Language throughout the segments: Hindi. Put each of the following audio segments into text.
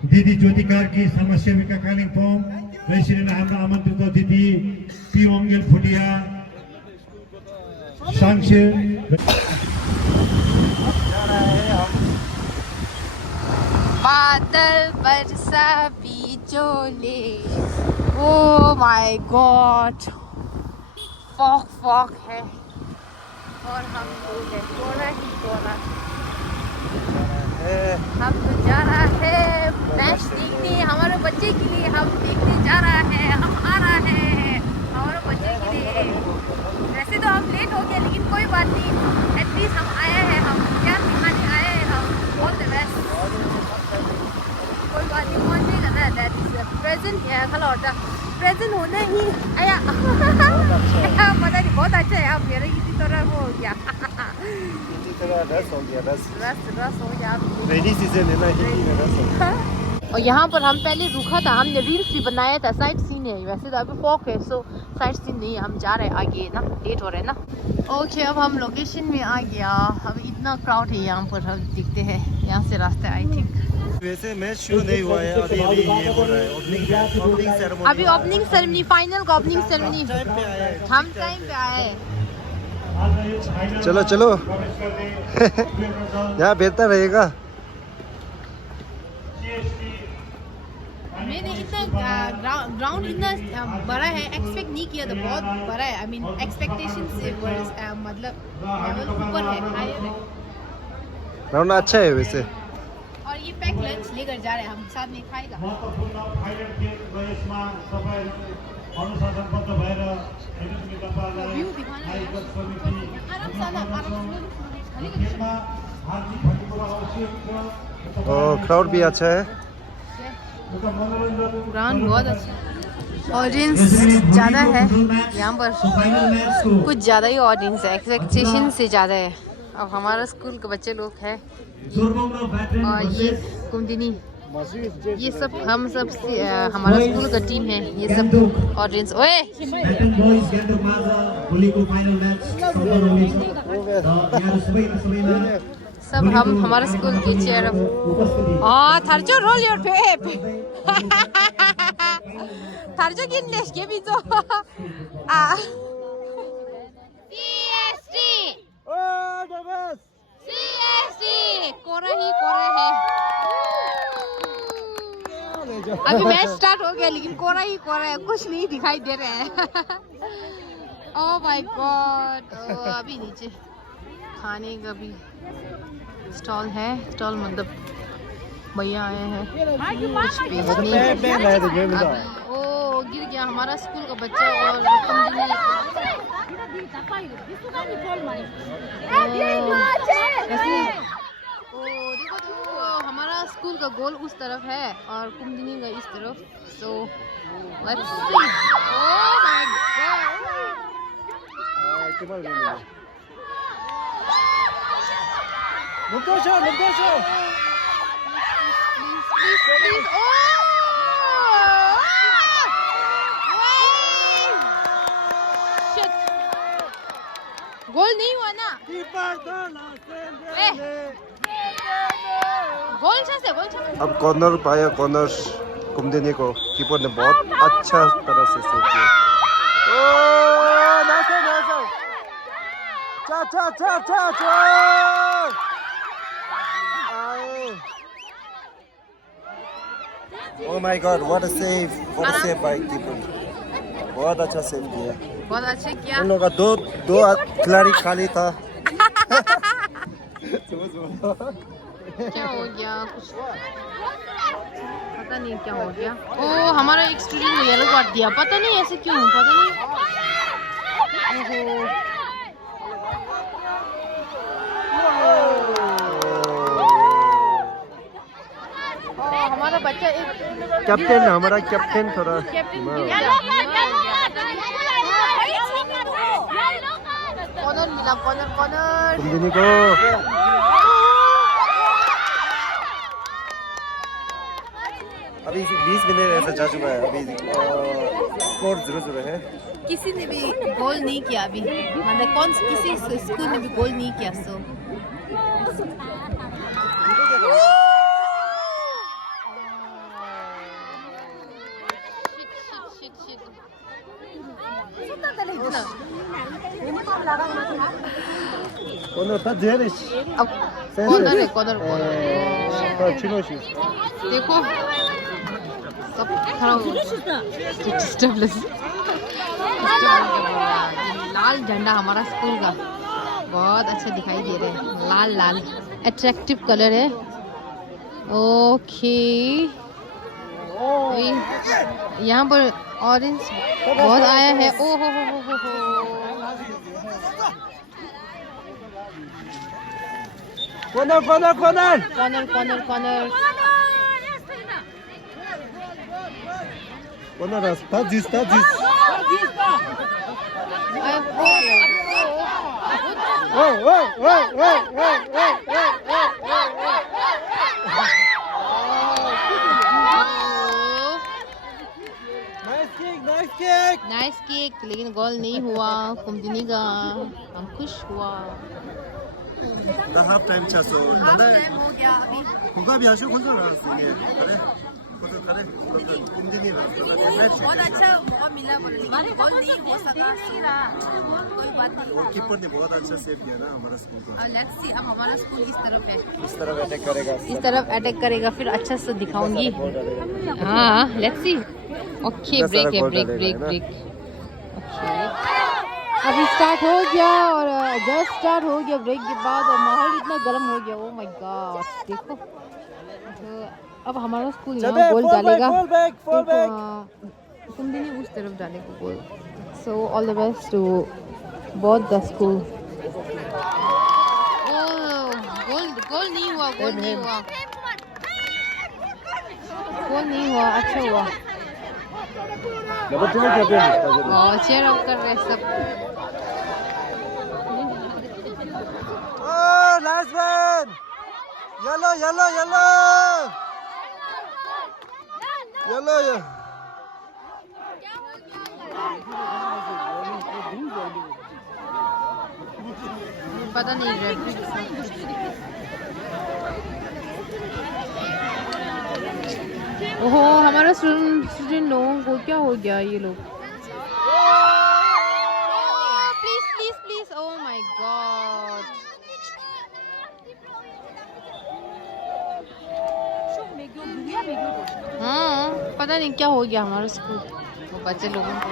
दिदी ज्योतिकार की समस्या कालिम्पोङ रेसिडेन्ट हाम्रो आमन्त्रित अतिथि पिओङ्गेल फुटिया सांसे बादल बरसा बिजोले ओ माय गॉड फॉग है और हम लोग है कोना ही कोना हम तो जा रहा है मैच देखने हमारे बच्चे के लिए हम देखने जा रहा है हम आ रहा है हमारे बच्चे के लिए वैसे तो हम लेट हो गए लेकिन कोई बात नहीं एटलीस्ट हम आए हैं हम क्या दिखाने आए हैं हम ऑल द बेस्ट कोई बात नहीं पहुँचने का ना दैट इज प्रेजेंट है खला होता प्रेजेंट होना ही आया पता नहीं बहुत अच्छा है आप मेरे किसी तरह वो हो गया रस हो गया रस हो गया रेनी सीजन है ना हिंदी में रस हो गया। और यहाँ पर हम पहले रुका था हमने रील्स भी बनाया था साइड सीन है वैसे तो अभी फॉग है सो साइड सीन नहीं है हम जा रहे हैं आगे ना लेट हो रहे हैं ना ओके अब हम लोकेशन में आ गया अभी इतना क्राउड है यहाँ पर हम दिखते हैं यहाँ से रास्ता आई थिंक वैसे मैच शुरू नहीं हुआ है अभी ये हो रहा है ओपनिंग सेरेमनी अभी ओपनिंग सेरेमनी फाइनल का ओपनिंग सेरेमनी हम टाइम पे आए चलो चलो यहाँ बेहतर रहेगा मैंने इतना ग्राउंड इतना बड़ा है एक्सपेक्ट नहीं किया तो बहुत बड़ा है आई मीन एक्सपेक्टेशन से मतलब लेवल ऊपर है हायर है ग्राउंड अच्छा है वैसे और ये पैक लंच लेकर जा रहे हैं हम साथ में खाएगा व्यू दिखाना है आराम से आना क्राउड भी अच्छा है ग्राउंड बहुत अच्छा ऑडियंस ज़्यादा है यहाँ पर कुछ ज़्यादा ही ऑडियंस है एक्सपेक्टेशन से ज़्यादा है अब हमारा स्कूल के बच्चे लोग हैं और ये कुमुदिनी ये सब हम सब हमारा स्कूल का टीम है ये सब ऑडियंस ओए सब हम हमारा स्कूल की चेयर थार्चो रोल योर पेप थार्चो किन्नेस के भी तो CST CST कोरा ही कोरा है अभी मैच स्टार्ट हो गया लेकिन कोरा ही कोरा है कुछ नहीं दिखाई दे रहे हैं ओह माय गॉड अभी नीचे खाने का भी स्टॉल है स्टॉल मतलब भैया आए हैं कुछ बेचने ओ गिर गया हमारा स्कूल का बच्चा और देखो तो हमारा स्कूल का गोल उस तरफ है और कुमुदिनी का इस तरफ so let's see oh my god मुक्तोशो please shit गोल नहीं हुआ ना गोल से अब कॉर्नर पाया कॉर्नर कुमुदिनी को कीपर ने बहुत अच्छा तरह से शूट किया Oh my God! What a save! What a save by keeper! बहुत अच्छा सेव किया। बहुत अच्छा किया। उन लोगों का दो खिलाड़ी खाली था। क्या हो गया कुछ पता नहीं क्या हो गया ओ हमारा एक स्टूडेंट ने येलो कार्ड दिया पता नहीं ऐसे क्यों पता नहीं हमारा बच्चा एक कैप्टन हमारा कैप्टन थोड़ा कॉर्नर मिला कॉर्नर कुमुदिनी को अभी 20 मिनट ऐसा जा चुका है अभी स्कोर 0-0 है किसी ने भी गोल नहीं किया अभी मतलब किसी स्कूल ने भी गोल नहीं किया सो 오늘 다 제리시. अब कॉर्नर है कॉर्नर 치노시. देखो सब खड़ा हो डिस्टर्बलेस लाल झंडा हमारा स्कूल का बहुत अच्छा दिखाई दे रहा है लाल लाल अट्रैक्टिव कलर है ओके यहाँ पर ऑरेंज बहुत आया है ओ हो 코너. Corner corner corner 코너라서 다 주스. Nice cake लेकिन गोल नहीं हुआ कुमदिनी का हम खुश हुआ 나 하프 타임 찼어. हाफ टाइम हो गया अभी 고갑이 아주 건설을 알았어. 그래. 그래. 꼼디니 बहुत अच्छा मौका मिला लेकिन गोल नहीं हो सका कोई बात नहीं कीपर ने बहुत अच्छा सेव किया ना हमारा स्कूल को. अब लेट्स सी अब हमारा स्कूल इस तरफ है इस तरफ अटैक करेगा. इस तरफ अटैक करेगा फिर अच्छा से दिखाऊंगी हाँ लेट्स सी ओके ब्रेक है ब्रेक ओके अभी स्टार्ट हो गया और जस्ट स्टार्ट हो गया ब्रेक के बाद और माहौल इतना गर्म हो गया ओ माय गॉड देखो अब हमारा स्कूल यहाँ गोल डालेगा कुमदिनी उस तरफ डालेगा goal so all the best to both the school goal नहीं हुआ गोल नहीं हुआ अच्छा हुआ चेयर अप कर रहे सब Last one. Yellow. पता नहीं ओहो हमारा स्टूडेंट लोगों को क्या हो गया ये लोग प्लीज ओ माय गॉड हाँ पता नहीं क्या हो गया हमारे स्कूल वो बच्चे लोगों को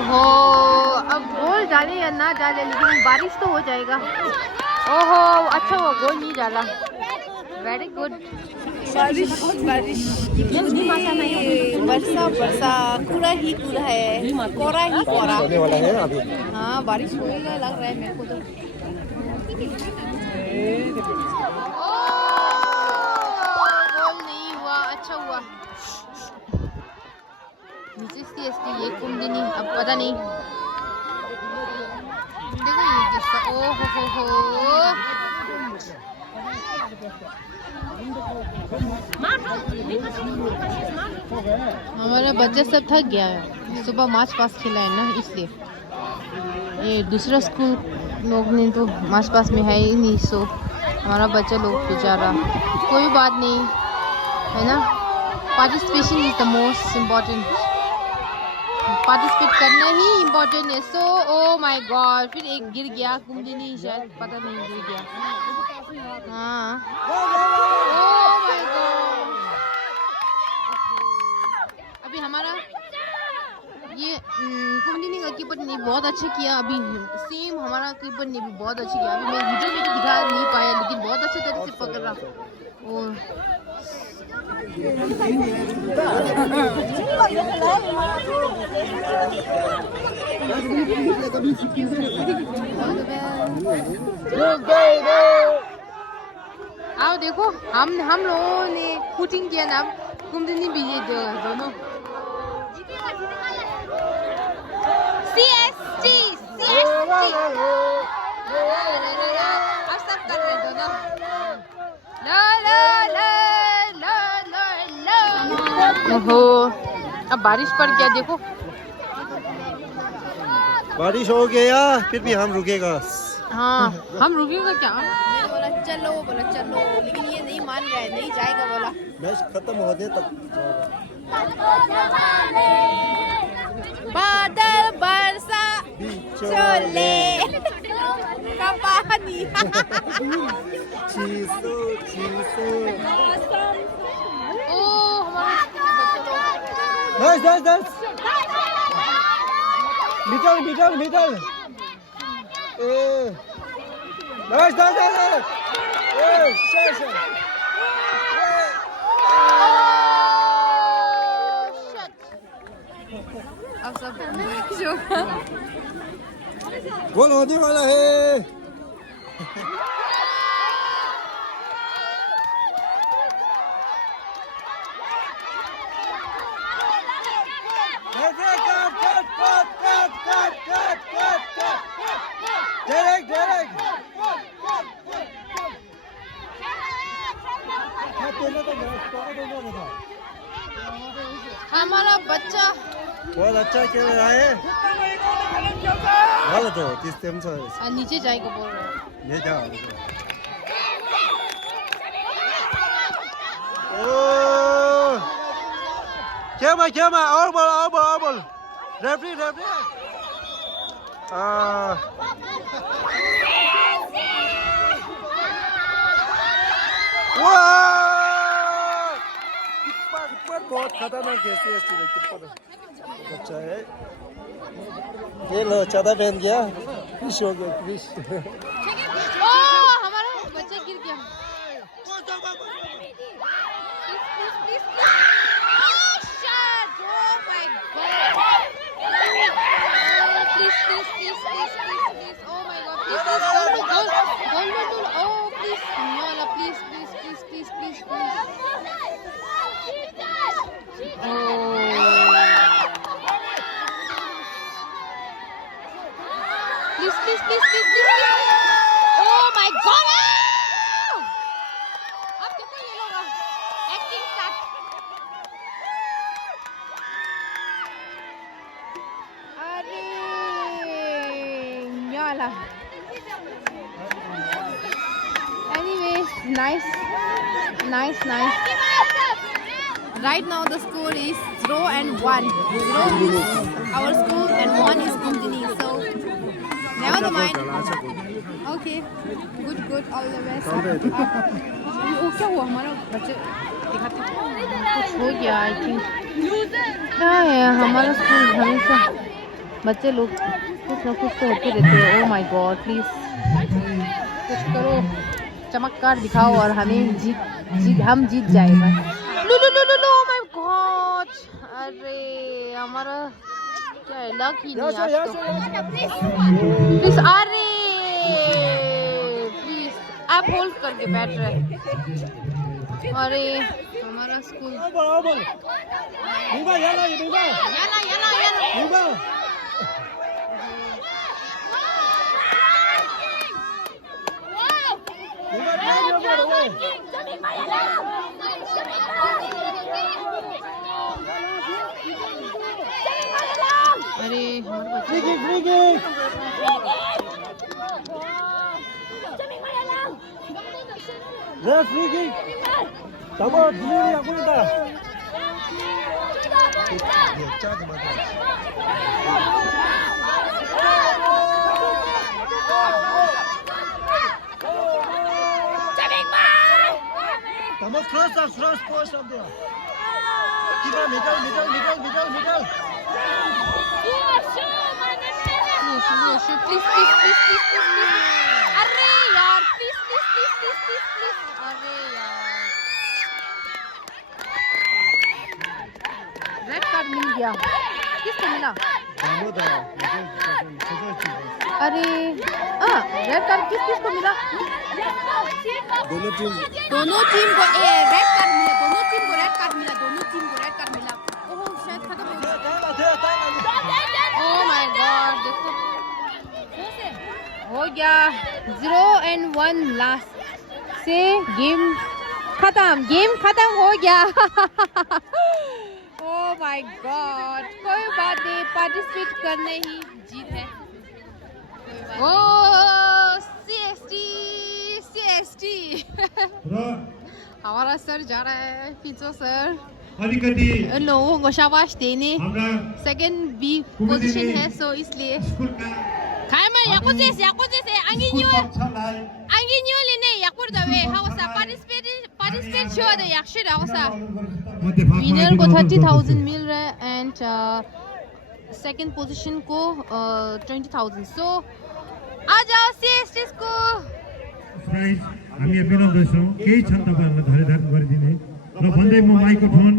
ओहो अब गोल डाले या ना डाले लेकिन बारिश तो हो जाएगा ओहो अच्छा हुआ गोल नहीं डाला वेरी गुड बारिश बरसा पूरा ही पूरा है कोरा ही कोरा हाँ बारिश होएगा लग रहा है मेरे को तो गोल नहीं हुआ अच्छा हुआ CST ये कुमदिनी अब पता नहीं देखो ये किस्सा ओ हो हमारा बच्चा सब थक गया है सुबह मार्च पास खेला है ना इसलिए ये दूसरा स्कूल लोग ने तो मार्च पास में है ही नहीं सो हमारा बच्चा लोग बेचारा कोई बात नहीं है ना participation is the most important participate करना ही इम्पोर्टेंट है सो ओ माय गॉड फिर एक गिर गया कुमदिनी शायद पता नहीं गिर गया हाँ ओ माय गॉड अभी हमारा ये कुमदिनी का कीपर ने बहुत अच्छा किया अभी सेम हमारा कीपर ने भी बहुत अच्छा किया अभी मैं वीडियो में दिखा नहीं पाया लेकिन बहुत अच्छे तरह से पकड़ा और आओ देखो हम लोगों ने शूटिंग किया ना कुमदिनी भी ये दोनों CST अब सब कर रहे दोनों ओहो अब बारिश पड़ गया देखो बारिश हो गया फिर भी हम रुकेगा हाँ हम रुकेगा क्या मैंने बोला चलो लेकिन ये नहीं मान रहा है नहीं जाएगा बोला मैच खत्म हो जाए तब बादल बरसा छोले का पानी चीसो चीसो ओ हमारे nice nice nice middle middle middle nice nice nice शेर अब सब जो गोल होने वाला है हमारा बच्चा बहुत अच्छा खेल रहा है वाला तो तीस टेम से नीचे जाएगा बोल रहा है ये जा ओ क्या मैं और बोल रेफरी वाह बहुत खतरनाक है CST में किपर अच्छा है ये लो चादर पहन गया फिश हो गया फिश ओ हमारा बच्चा गिर गया Anyways, nice. Right now the score is 0-1. 0 is our school and 1 is Kumudini. So never mind. Okay, good. All the best. वो क्या हुआ हमारा बच्चे देखा था कुछ हो गया I think. क्या है हमारा स्कूल हमेशा बच्चे लोग कुछ ना कुछ तो होते रहते हैं. Oh my God, please कुछ करो चमत्कार दिखाओ और हमें हम जीत जाएगा. लो oh my God. अरे हमारा क्या है लक ही नहीं आज तो. प्लीज अरे प्लीज आप होल्ड करके बैठ रहे. अरे हमारा स्कूल अरे Estamos cross post up there. Keep on middle. Please. अरे यार please. अरे यार रेड कार्ड मिल गया. किसको मिला? अरे रेड कार्ड किसको मिला? दोनों टीम को रेड कार्ड मिला. दोनों टीम को रेड कार्ड मिला. ओह शायद खत्म हो गया. ओह माय गॉड देखो हो गया 0-1 लास्ट से गेम खत्म हो गया. ओह माय गॉड कोई बात नहीं पार्टिसिपेट करने ही जीत है. ओ CST हमारा सर जा रहा है पीछे सर इन लोगों को शाबाश देने. सेकंड बी पोजीशन है सो इसलिए Kaima yakutis angin school yo पक्षलाई angin yo line yakur da we hausa participate show da yakshir hausa winner ko 30,000 mil raha and second position ko 20,000 so aa jao CST ko prize हामी बिनाउँदैछौँ केही छन् तपाईँहरूलाई धेरै धेरै गरिदिने र भन्दै म माइक्रोफोन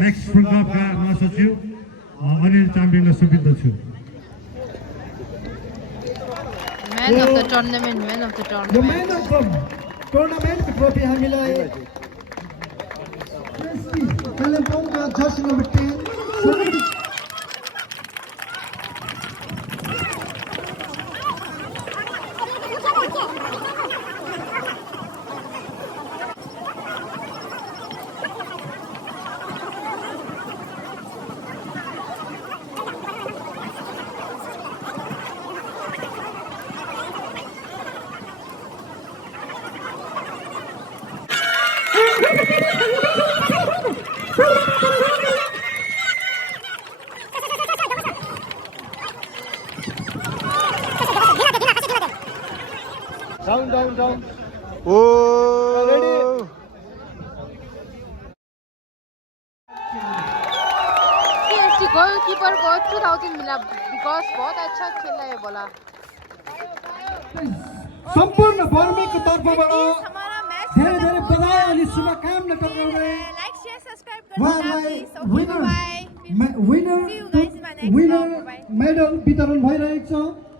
म्याक्स फुलकपका महासचिव Anil चाम्बिङलाई सुम्पिँदछु man of the tournament The man of the tournament trophy हामीलाई Kalimpong का Jersey number 10 down. Oh, ready? CST goalkeeper को 2,000 मिला because बहुत अच्छा खेला है बोला सम्पूर्ण बर्मेको तर्फबाट हमारा मैच धेरै धेरै बधाई अनि शुभकामना टक्राउँदै लाइक शेयर सब्सक्राइब उहाँलाई विनर मेडल वितरण भइरहेको छ